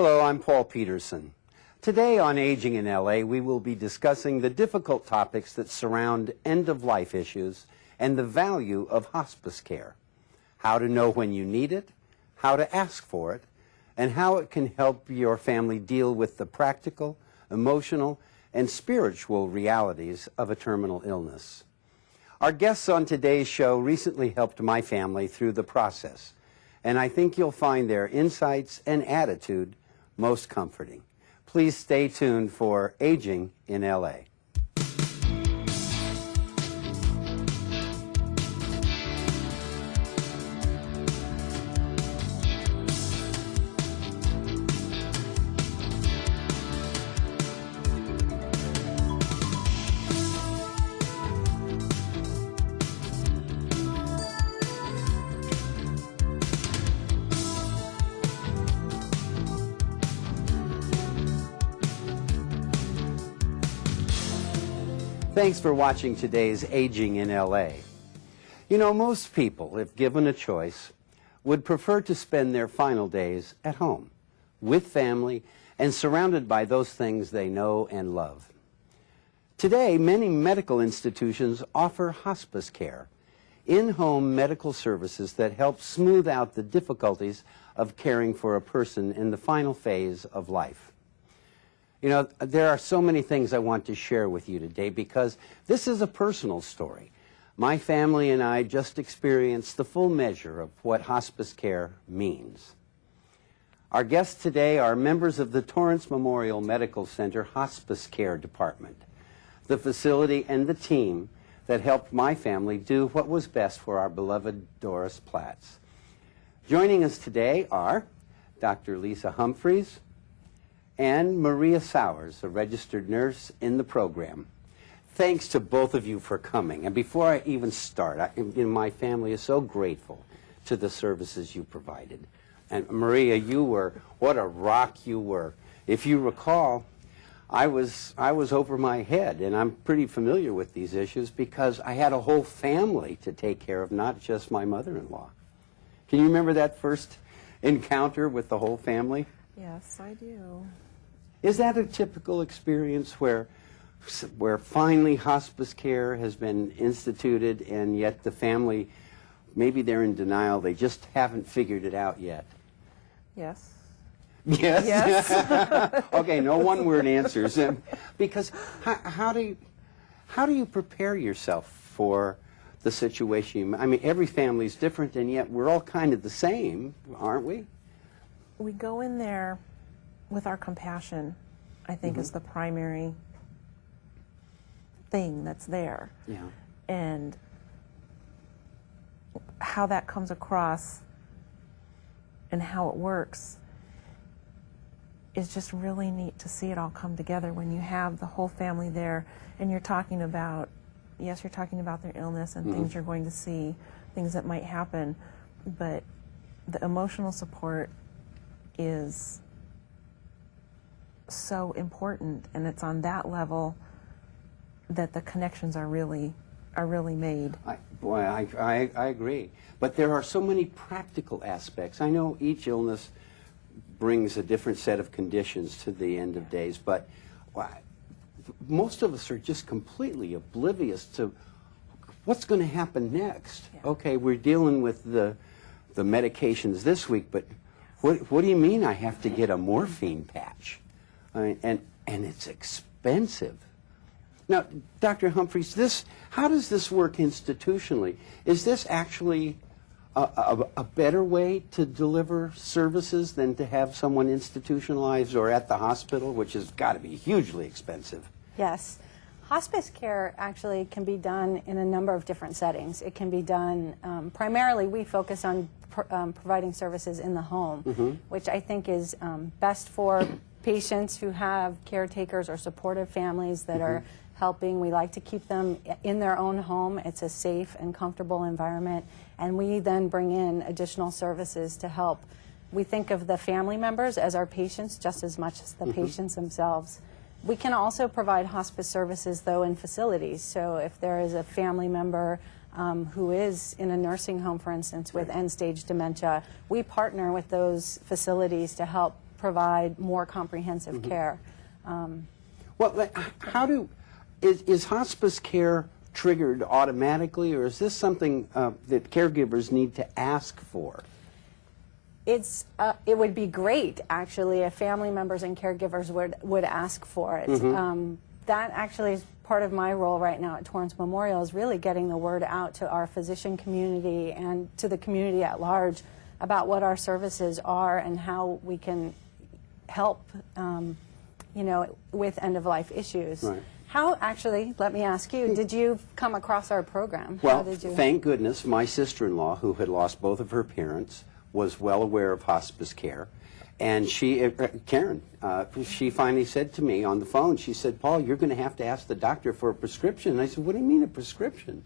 Hello, I'm Paul Peterson. Today on Aging in LA, we will be discussing the difficult topics that surround end-of-life issues and the value of hospice care. How to know when you need it, how to ask for it, and how it can help your family deal with the practical, emotional, and spiritual realities of a terminal illness. Our guests on today's show recently helped my family through the process, and I think you'll find their insights and attitude most comforting. Please stay tuned for Aging in LA. Thanks for watching today's Aging in LA. You know, most people, if given a choice, would prefer to spend their final days at home, with family, and surrounded by those things they know and love. Today, many medical institutions offer hospice care, in-home medical services that help smooth out the difficulties of caring for a person in the final phase of life. You know, there are so many things I want to share with you today because this is a personal story. My family and I just experienced the full measure of what hospice care means. Our guests today are members of the Torrance Memorial Medical Center Hospice Care Department, the facility and the team that helped my family do what was best for our beloved Doris Platts. Joining us today are Dr. Lisa Humphreys and Maria Sowers, a registered nurse in the program. Thanks to both of you for coming. And before I even start, my family is so grateful to the services you provided. And Maria, you were, what a rock you were. If you recall, I was over my head, and I'm pretty familiar with these issues because I had a whole family to take care of, not just my mother-in-law. Can you remember that first encounter with the whole family? Yes, I do. Is that a typical experience where finally hospice care has been instituted and yet the family, maybe they're in denial, they just haven't figured it out yet? Yes. Yes? Yes. Okay, no one-word answers. Because how do you prepare yourself for the situation? I mean, every family's different, and yet we're all kind of the same, aren't we? We go in there with our compassion, I think, is the primary thing that's there. Yeah. And how that comes across and how it works is just really neat to see it all come together when you have the whole family there and you're talking about, yes, you're talking about their illness and things you're going to see, things that might happen, but the emotional support is so important, and it's on that level that the connections are really made. I agree. But there are so many practical aspects. I know each illness brings a different set of conditions to the end of days, but most of us are just completely oblivious to what's going to happen next. Yeah. Okay, we're dealing with the medications this week, but what do you mean I have to get a morphine patch? I mean, and it's expensive. Now, Dr. Humphreys, how does this work institutionally? Is this actually a better way to deliver services than to have someone institutionalized or at the hospital, which has got to be hugely expensive? Yes. Hospice care actually can be done in a number of different settings. It can be done, primarily we focus on providing services in the home, which I think is best for patients who have caretakers or supportive families that are helping. We like to keep them in their own home. It's a safe and comfortable environment, and we then bring in additional services to help. We think of the family members as our patients just as much as the patients themselves. We can also provide hospice services, though, in facilities. So if there is a family member who is in a nursing home, for instance, with end-stage dementia, we partner with those facilities to help provide more comprehensive care. Well, is hospice care triggered automatically, or is this something that caregivers need to ask for? It would be great, actually, if family members and caregivers would ask for it. That actually is part of my role right now at Torrance Memorial, is really getting the word out to our physician community and to the community at large about what our services are and how we can help, you know, with end-of-life issues. Right. How, actually, let me ask you, did you come across our program? Well, How did you? thank goodness my sister-in-law, who had lost both of her parents, was well aware of hospice care. And she, Karen, she finally said to me on the phone, she said, "Paul, you're going to have to ask the doctor for a prescription." And I said, "What do you mean a prescription?"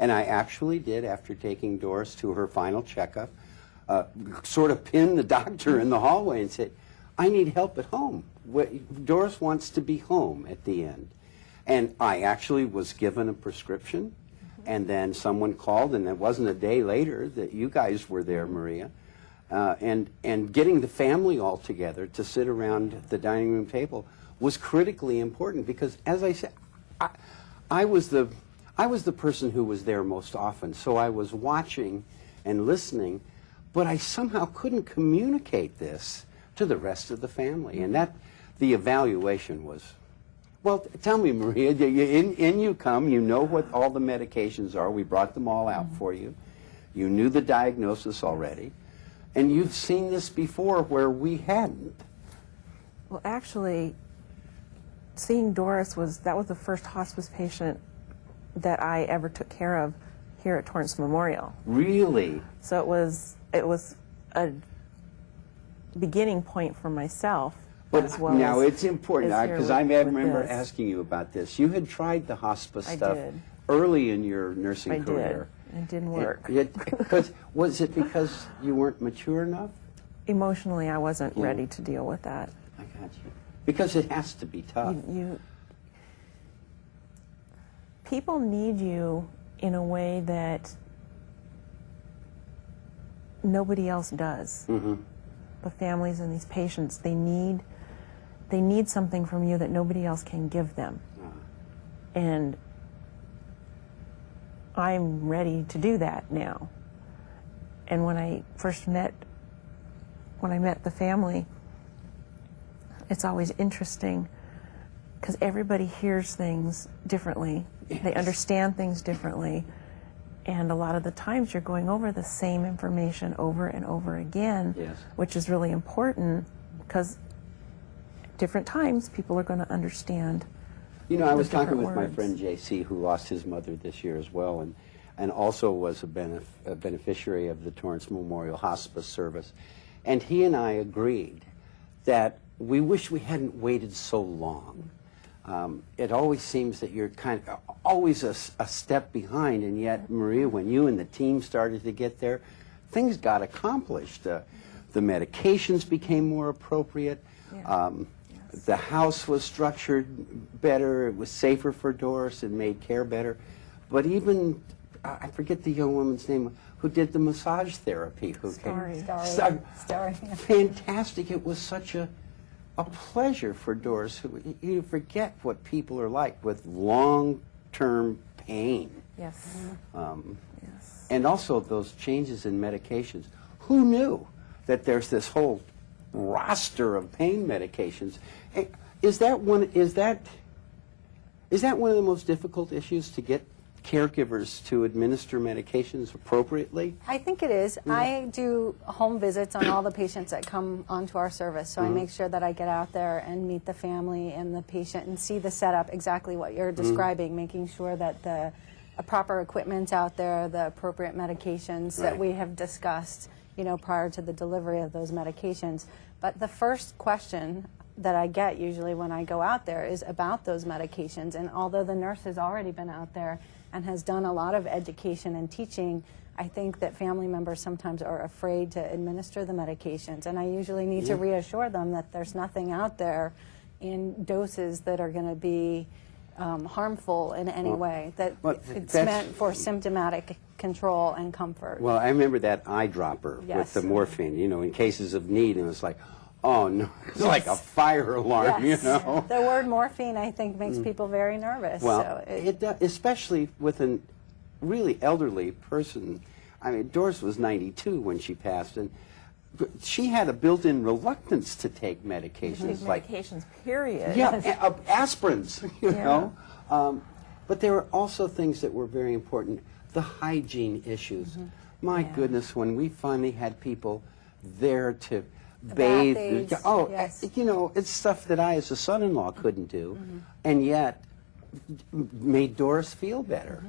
And I actually did, after taking Doris to her final checkup, sort of pinned the doctor in the hallway and said, "I need help at home. Doris wants to be home at the end." And I actually was given a prescription, and then someone called, and it wasn't a day later that you guys were there, Maria. And getting the family all together to sit around the dining room table was critically important, because, as I said, I was the person who was there most often, so I was watching and listening, but I somehow couldn't communicate this to the rest of the family, and that the evaluation was. Well, tell me, Maria, in you come, you know what all the medications are. We brought them all out for you. You knew the diagnosis already. And you've seen this before where we hadn't. Well, actually, seeing Doris was the first hospice patient that I ever took care of here at Torrance Memorial. Really? So it was a beginning point for myself. But well now as, it's important, because I remember asking you about this. You had tried the hospice stuff early in your nursing career. It didn't work. Was it because you weren't mature enough? Emotionally, I wasn't ready to deal with that. I got you. Because it has to be tough. People need you in a way that nobody else does. The families and these patients, they need something from you that nobody else can give them. And I'm ready to do that now. And when I met the family, it's always interesting because everybody hears things differently. Yes. They understand things differently. And a lot of the times you're going over the same information over and over again, which is really important because different times people are going to understand. You know, I was talking with my friend JC, who lost his mother this year as well, and also was a beneficiary of the Torrance Memorial Hospice Service. And he and I agreed that we wish we hadn't waited so long. It always seems that you're kind of always a step behind, and yet, Maria, when you and the team started to get there, things got accomplished. The medications became more appropriate. The house was structured better. It was safer for Doris and made care better. But even, I forget the young woman's name, who did the massage therapy. Starry. Fantastic. It was such a pleasure for Doris. You forget what people are like with long-term pain. Yes. And also those changes in medications. Who knew that there's this whole roster of pain medications? Is that one of the most difficult issues, to get caregivers to administer medications appropriately? I think it is. I do home visits on all the patients that come onto our service, so I make sure that I get out there and meet the family and the patient and see the setup, exactly what you're describing, making sure that the proper equipment's out there, the appropriate medications that we have discussed, you know, prior to the delivery of those medications. But the first question that I get usually when I go out there is about those medications, and although the nurse has already been out there and has done a lot of education and teaching, I think that family members sometimes are afraid to administer the medications, and I usually need to reassure them that there's nothing out there in doses that are going to be harmful in any way, that it's meant for symptomatic control and comfort. Well, I remember that eyedropper with the morphine, you know, in cases of need, and it's like, Oh, no, it's like a fire alarm, Yes. you know. The word morphine, I think, makes people very nervous. Well, so it does, especially with a really elderly person. I mean, Doris was 92 when she passed, and she had a built-in reluctance to take medications. Medications, period. Yeah, aspirins, you Yeah. know. But there were also things that were very important. The hygiene issues. My Yeah. goodness, when we finally had people there to bath bathe. aids, Oh, yes. you know, it's stuff that I, as a son-in-law, couldn't do, and yet made Doris feel better.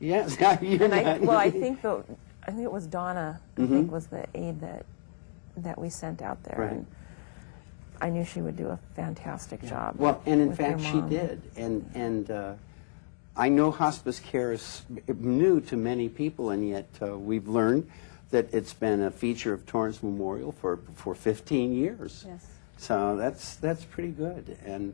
Yes, you're And not. I think it was Donna. I think was the aide that we sent out there, Right. and I knew she would do a fantastic job. Well, and in with your fact, she mom. did. And I know hospice care is new to many people, and yet we've learned that it's been a feature of Torrance Memorial for 15 years. Yes. So that's pretty good. And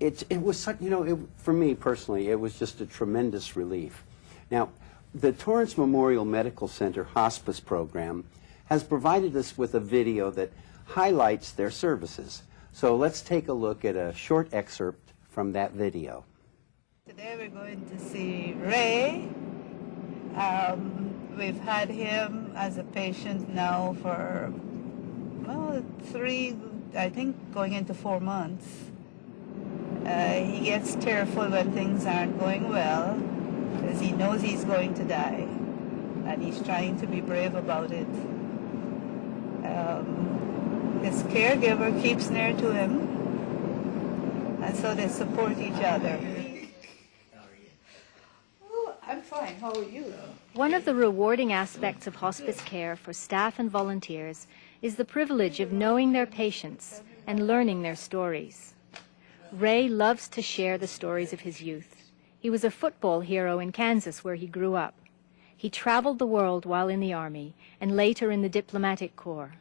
it was such, you know, for me personally, it was just a tremendous relief. Now, the Torrance Memorial Medical Center Hospice Program has provided us with a video that highlights their services. So let's take a look at a short excerpt from that video. Today we're going to see Ray. We've had him as a patient now for, well, 3, I think going into 4 months. He gets tearful when things aren't going well because he knows he's going to die, and he's trying to be brave about it. His caregiver keeps near to him, and so they support each other. Oh, I'm fine. How are you? One of the rewarding aspects of hospice care for staff and volunteers is the privilege of knowing their patients and learning their stories. Ray loves to share the stories of his youth. He was a football hero in Kansas where he grew up. He traveled the world while in the Army and later in the diplomatic corps.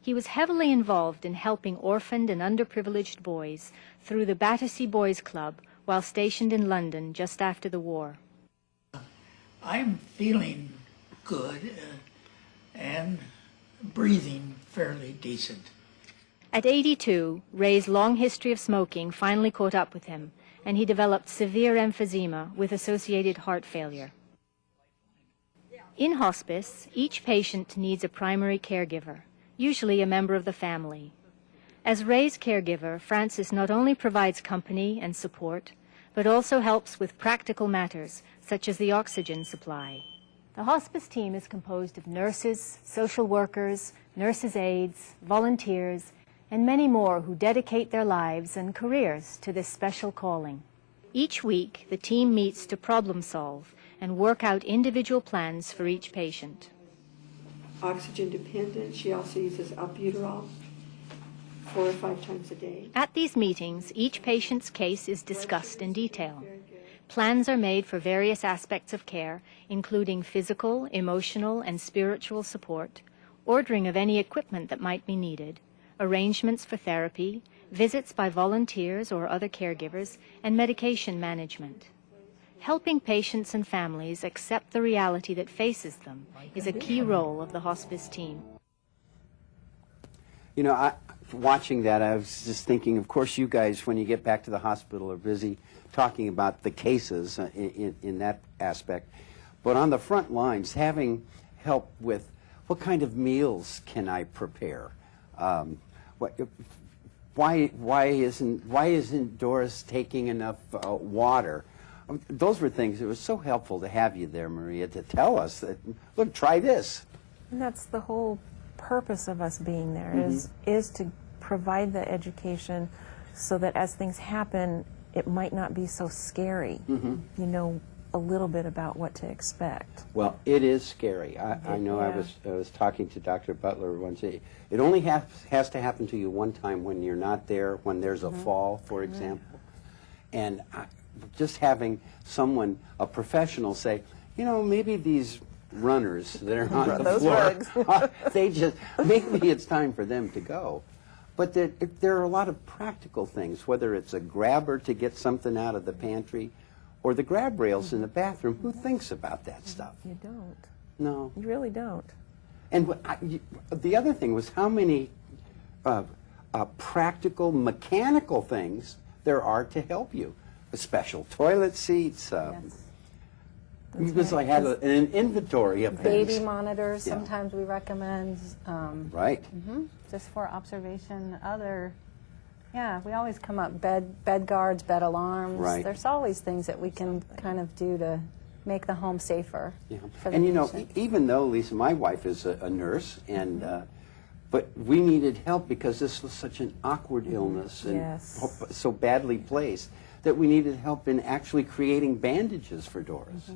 He was heavily involved in helping orphaned and underprivileged boys through the Battersea Boys Club while stationed in London just after the war. I'm feeling good and breathing fairly decent. At 82, Ray's long history of smoking finally caught up with him, and he developed severe emphysema with associated heart failure. In hospice, each patient needs a primary caregiver, usually a member of the family. As Ray's caregiver, Frances not only provides company and support, but also helps with practical matters, such as the oxygen supply. The hospice team is composed of nurses, social workers, nurses' aides, volunteers, and many more who dedicate their lives and careers to this special calling. Each week, the team meets to problem solve and work out individual plans for each patient. Oxygen dependent. She also uses albuterol 4 or 5 times a day. At these meetings, each patient's case is discussed in detail. Plans are made for various aspects of care, including physical, emotional, and spiritual support, ordering of any equipment that might be needed, arrangements for therapy, visits by volunteers or other caregivers, and medication management. Helping patients and families accept the reality that faces them is a key role of the hospice team. You know, watching that, I was just thinking, of course, you guys, when you get back to the hospital, are busy talking about the cases in that aspect. But on the front lines, having help with what kind of meals can I prepare? Why isn't Doris taking enough water? Those were things. It was so helpful to have you there, Maria, to tell us that, look, try this. And that's the whole purpose of us being there, is to provide the education so that as things happen, it might not be so scary. You know a little bit about what to expect. Well, it is scary. I know. Yeah. I was talking to Dr. Butler once. It only has to happen to you one time when you're not there, when there's a fall, for example. And just having someone, a professional, say, you know, maybe these runners that are on the floor, they just, maybe it's time for them to go. But there are a lot of practical things, whether it's a grabber to get something out of the pantry or the grab rails in the bathroom. Who thinks about that stuff? You don't. No. You really don't. And the other thing was how many practical, mechanical things there are to help you. Special toilet seats. Because I had an inventory of things. Baby monitors, sometimes we recommend. Right. Just for observation. We always come up, bed guards, bed alarms. Right. There's always things that we can kind of do to make the home safer. Yeah. For the And you know, patient. even though, Lisa, my wife is a nurse, and but we needed help because this was such an awkward illness and so badly placed that we needed help in actually creating bandages for Doris.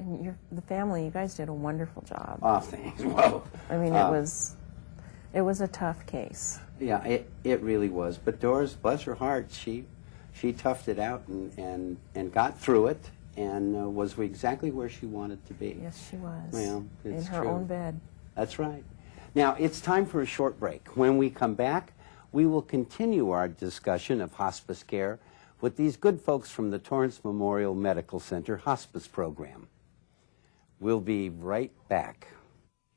And the family, you guys did a wonderful job. Oh, thanks. Whoa. I mean, it was a tough case. Yeah, it really was. But Doris, bless her heart, she toughed it out and got through it and was exactly where she wanted to be. Yes, she was. Well, in it's her true. own bed. That's right. Now, it's time for a short break. When we come back, we will continue our discussion of hospice care with these good folks from the Torrance Memorial Medical Center Hospice Program. We'll be right back.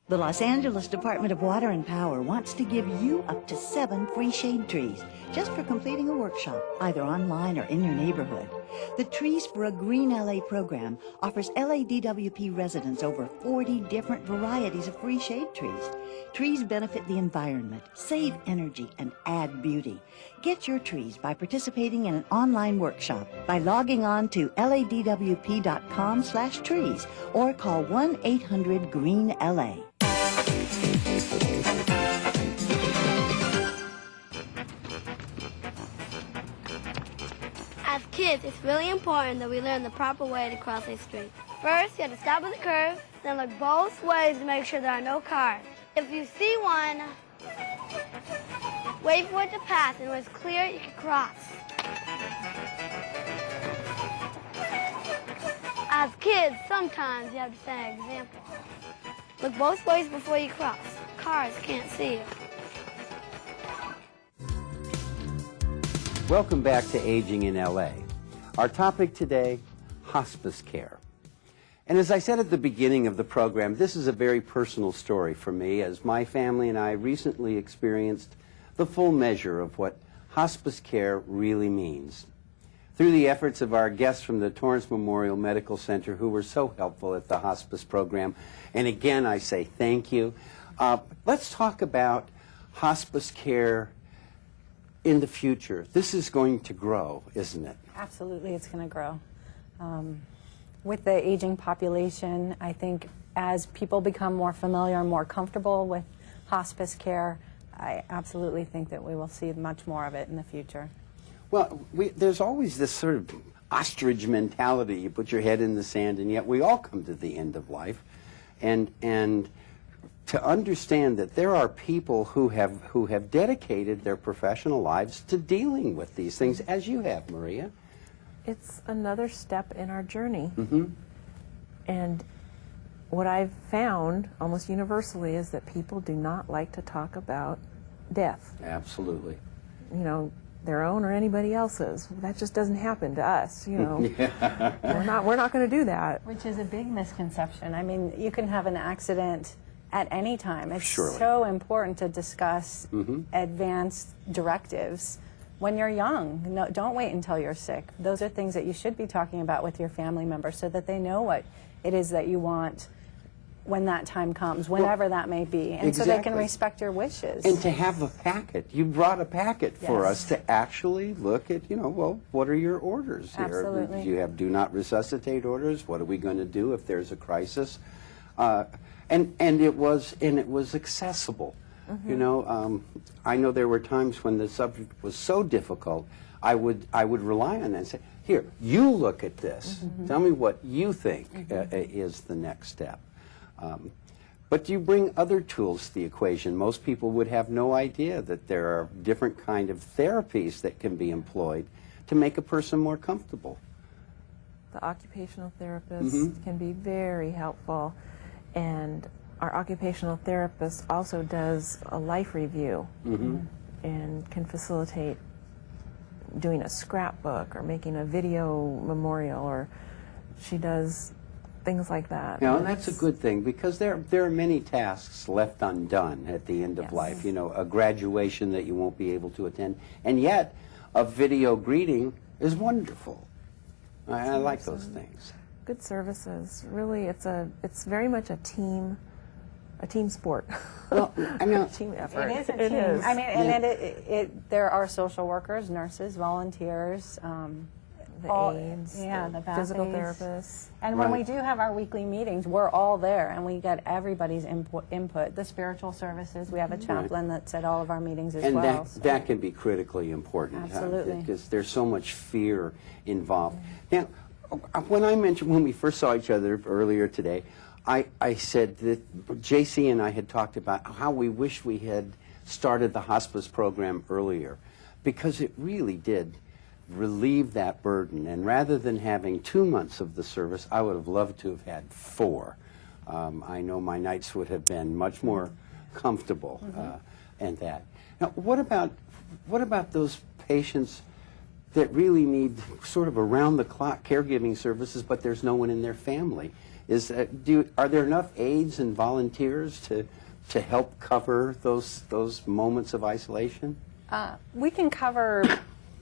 The Los Angeles Department of Water and Power wants to give you up to 7 free shade trees just for completing a workshop, either online or in your neighborhood. The Trees for a Green LA program offers LADWP residents over 40 different varieties of free shade trees. Trees benefit the environment, save energy, and add beauty. Get your trees by participating in an online workshop by logging on to ladwp.com/trees or call 1-800-GREEN-LA. As kids, it's really important that we learn the proper way to cross a street. First, you have to stop at the curve, then look both ways to make sure there are no cars. If you see one, wait for it to pass, and when it's clear, you can cross. As kids, sometimes you have to set an example. Look both ways before you cross. Cars can't see you. Welcome back to Aging in LA. Our topic today, hospice care. And as I said at the beginning of the program, this is a very personal story for me, as my family and I recently experienced the full measure of what hospice care really means. Through the efforts of our guests from the Torrance Memorial Medical Center, who were so helpful at the hospice program, and again I say thank you. Let's talk about hospice care in the future. This is going to grow, isn't it? Absolutely, it's going to grow. With the aging population, I think as people become more familiar and more comfortable with hospice care, I absolutely think that we will see much more of it in the future. Well, there's always this sort of ostrich mentality. You put your head in the sand, and yet we all come to the end of life. And to understand that there are people who have dedicated their professional lives to dealing with these things, as you have, Maria. It's another step in our journey. And what I've found almost universally is that people do not like to talk about death. Absolutely. You know, their own or anybody else's. That just doesn't happen to us, you know. We're not going to do that. Which is a big misconception. I mean, you can have an accident at any time. It's Surely. so important to discuss advanced directives when you're young. No, don't wait until you're sick. Those are things that you should be talking about with your family members so that they know what it is that you want when that time comes, whenever that may be, and so they can respect your wishes. And to have a packet. You brought a packet for us to actually look at, you know, well, what are your orders here? Absolutely. Do you have do not resuscitate orders? What are we going to do if there's a crisis? And it was accessible. You know, I know there were times when the subject was so difficult, I would rely on that and say, here, you look at this. Tell me what you think is the next step. But you bring other tools to the equation. Most people would have no idea that there are different kind of therapies that can be employed to make a person more comfortable. The occupational therapist can be very helpful, and our occupational therapist also does a life review and can facilitate doing a scrapbook or making a video memorial, or she does things like that. You know, and that's a good thing, because there are many tasks left undone at the end of Yes. life. You know, a graduation that you won't be able to attend, and yet a video greeting is wonderful. I like those things. Good services. Really, it's very much a team sport. Well, I mean, team effort. It is a It team. is. I mean, and there are social workers, nurses, volunteers, The aides, the bath physical aides. therapists. And when we do have our weekly meetings, we're all there, and we get everybody's input. The spiritual services, we have a chaplain that's at all of our meetings as and well. that can be critically important. Absolutely. Because there's so much fear involved. Now, when we first saw each other earlier today, I said that JC and I had talked about how we wish we had started the hospice program earlier, because it really did relieve that burden. And rather than having 2 months of the service, I would have loved to have had 4. I know my nights would have been much more comfortable and that. Now, what about those patients that really need sort of around-the-clock caregiving services, but there's no one in their family? Are there enough aides and volunteers to help cover those moments of isolation? We can cover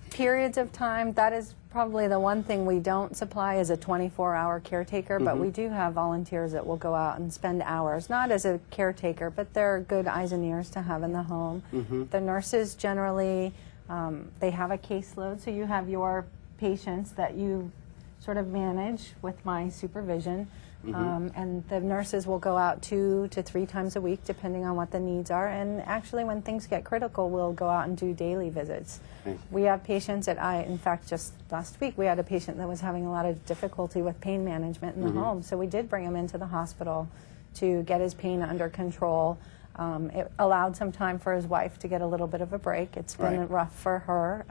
periods of time. That is probably the one thing we don't supply is a 24-hour caretaker, but we do have volunteers that will go out and spend hours, not as a caretaker, but they're good eyes and ears to have in the home. The nurses generally, they have a caseload, so you have your patients that you sort of manage with my supervision. And the nurses will go out 2 to 3 times a week, depending on what the needs are. And actually, when things get critical, we'll go out and do daily visits. We have patients in fact, just last week, we had a patient that was having a lot of difficulty with pain management in the home. So we did bring him into the hospital to get his pain under control. It allowed some time for his wife to get a little bit of a break. It's been rough for her,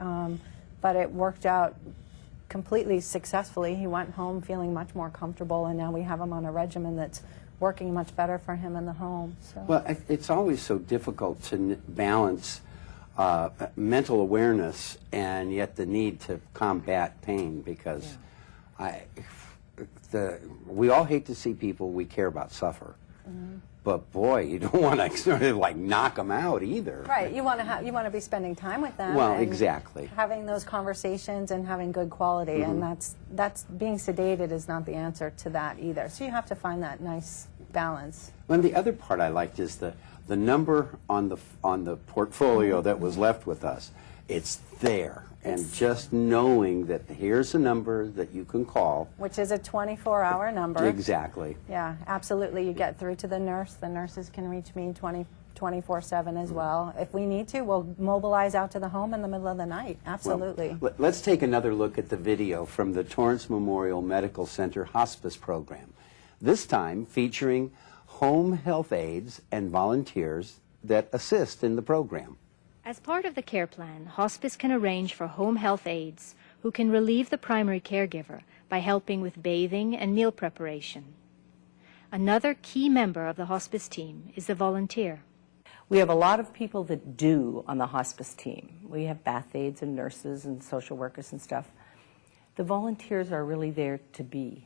but it worked out completely successfully. He went home feeling much more comfortable, and now we have him on a regimen that's working much better for him in the home. So. Well, it's always so difficult to balance mental awareness and yet the need to combat pain, because we all hate to see people we care about suffer. But boy, you don't want to sort of like knock them out either. Right, you want to be spending time with them. Well, and exactly. having those conversations and having good quality, and that's being sedated is not the answer to that either. So you have to find that nice balance. And the other part I liked is the number on the portfolio that was left with us. It's there. And just knowing that here's a number that you can call. Which is a 24-hour number. Exactly. Yeah, absolutely. You get through to the nurse. The nurses can reach me 24/7 as well. If we need to, we'll mobilize out to the home in the middle of the night. Absolutely. Well, let's take another look at the video from the Torrance Memorial Medical Center Hospice Program. This time featuring home health aides and volunteers that assist in the program. As part of the care plan, hospice can arrange for home health aides who can relieve the primary caregiver by helping with bathing and meal preparation. Another key member of the hospice team is the volunteer. We have a lot of people that do on the hospice team. We have bath aides and nurses and social workers and stuff. The volunteers are really there to be.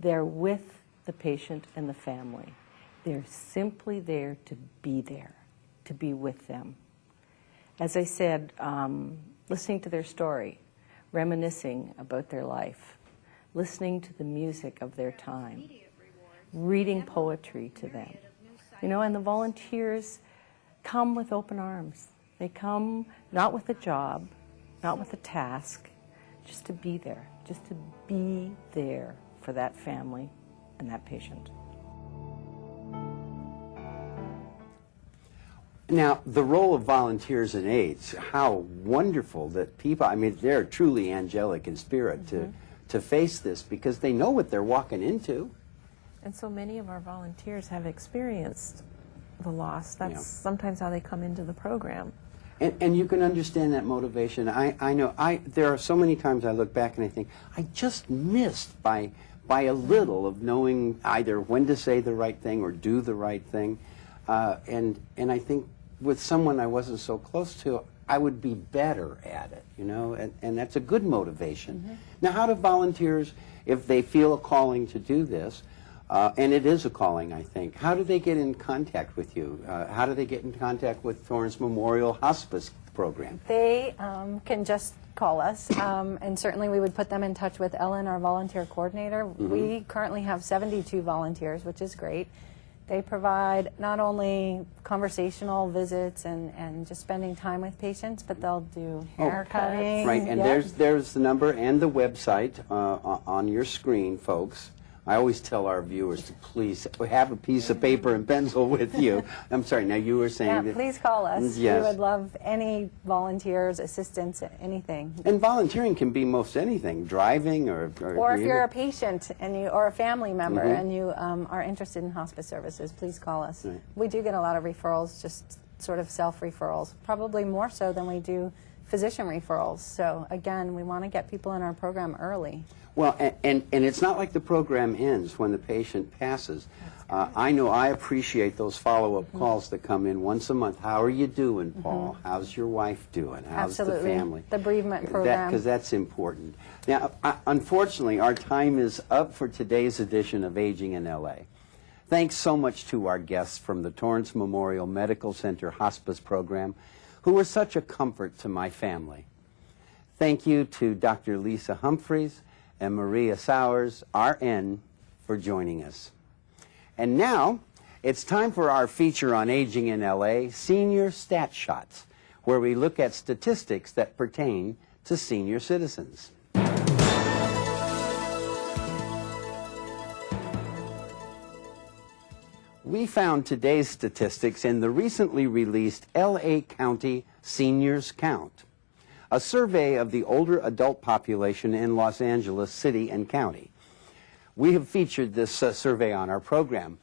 They're with the patient and the family. They're simply there to be there, to be with them. As I said, listening to their story, reminiscing about their life, listening to the music of their time, reading poetry to them. You know, and the volunteers come with open arms. They come not with a job, not with a task, just to be there for that family and that patient. Now, the role of volunteers and aides, how wonderful that people, I mean, they're truly angelic in spirit to face this, because they know what they're walking into. And so many of our volunteers have experienced the loss. That's sometimes how they come into the program. And you can understand that motivation. I know, there are so many times I look back and I think, I just missed by a little of knowing either when to say the right thing or do the right thing. And I think with someone I wasn't so close to, I would be better at it, you know, and that's a good motivation. Now, how do volunteers if they feel a calling to do this, and it is a calling, I think, how do they get in contact with you? How do they get in contact with Torrance Memorial Hospice Program? They can just call us, and certainly we would put them in touch with Ellen, our volunteer coordinator. We currently have 72 volunteers, which is great. They provide not only conversational visits and just spending time with patients, but they'll do hair cutting. Right, and there's the number and the website on your screen, folks. I always tell our viewers to please have a piece of paper and pencil with you. I'm sorry, now you were saying that... Please call us. Yes. We would love any volunteers, assistants, anything. And volunteering can be most anything, driving or if you're a patient and or a family member and you are interested in hospice services, please call us. Right. We do get a lot of referrals, just sort of self-referrals, probably more so than we do physician referrals. So again, we want to get people in our program early. Well, and it's not like the program ends when the patient passes. I know I appreciate those follow-up calls that come in once a month. How are you doing, Paul? How's your wife doing? How's the family? The bereavement program. Because that's important. Now, unfortunately, our time is up for today's edition of Aging in L.A. Thanks so much to our guests from the Torrance Memorial Medical Center Hospice Program, who were such a comfort to my family. Thank you to Dr. Lisa Humphreys and Maria Sowers, RN, for joining us. And now, it's time for our feature on Aging in LA, Senior Stat Shots, where we look at statistics that pertain to senior citizens. We found today's statistics in the recently released LA County Seniors Count, a survey of the older adult population in Los Angeles City and County. We have featured this survey on our program.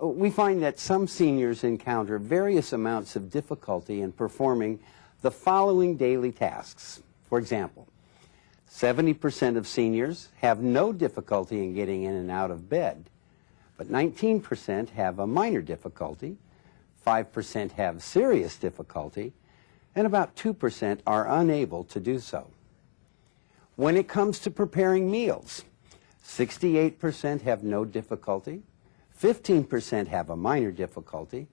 We find that some seniors encounter various amounts of difficulty in performing the following daily tasks. For example, 70% of seniors have no difficulty in getting in and out of bed, but 19% have a minor difficulty, 5% have serious difficulty, and about 2% are unable to do so. When it comes to preparing meals, 68% have no difficulty, 15% have a minor difficulty,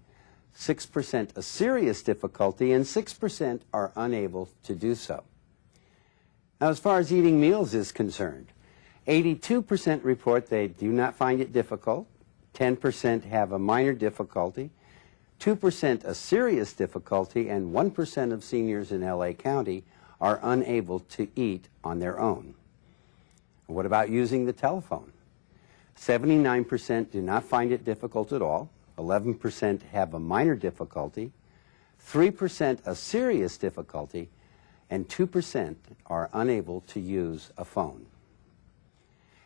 6% a serious difficulty, and 6% are unable to do so. Now, as far as eating meals is concerned, 82% report they do not find it difficult, 10% have a minor difficulty, 2% a serious difficulty, and 1% of seniors in LA County are unable to eat on their own. What about using the telephone? 79% do not find it difficult at all, 11% have a minor difficulty, 3% a serious difficulty, and 2% are unable to use a phone.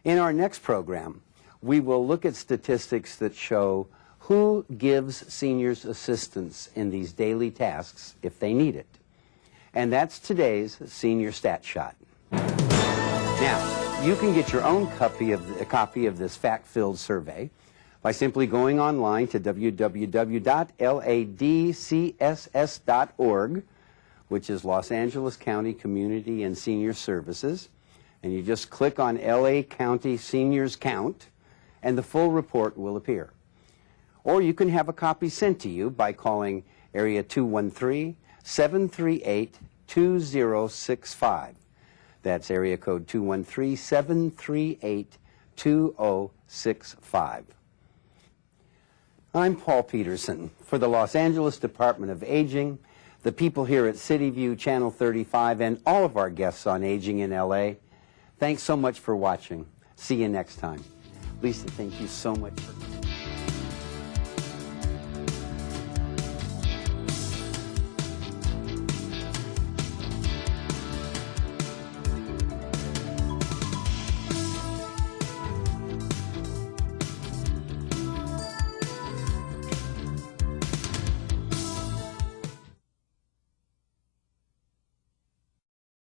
In our next program, we will look at statistics that show who gives seniors assistance in these daily tasks if they need it. And that's today's Senior Stat Shot. Now, you can get your own copy of this fact-filled survey by simply going online to www.ladcss.org, which is Los Angeles County Community and Senior Services, and you just click on LA County Seniors Count, and the full report will appear. Or you can have a copy sent to you by calling area 213-738-2065. That's area code 213-738-2065. I'm Paul Peterson for the Los Angeles Department of Aging, the people here at City View Channel 35, and all of our guests on Aging in LA. Thanks so much for watching. See you next time. Lisa, thank you so much for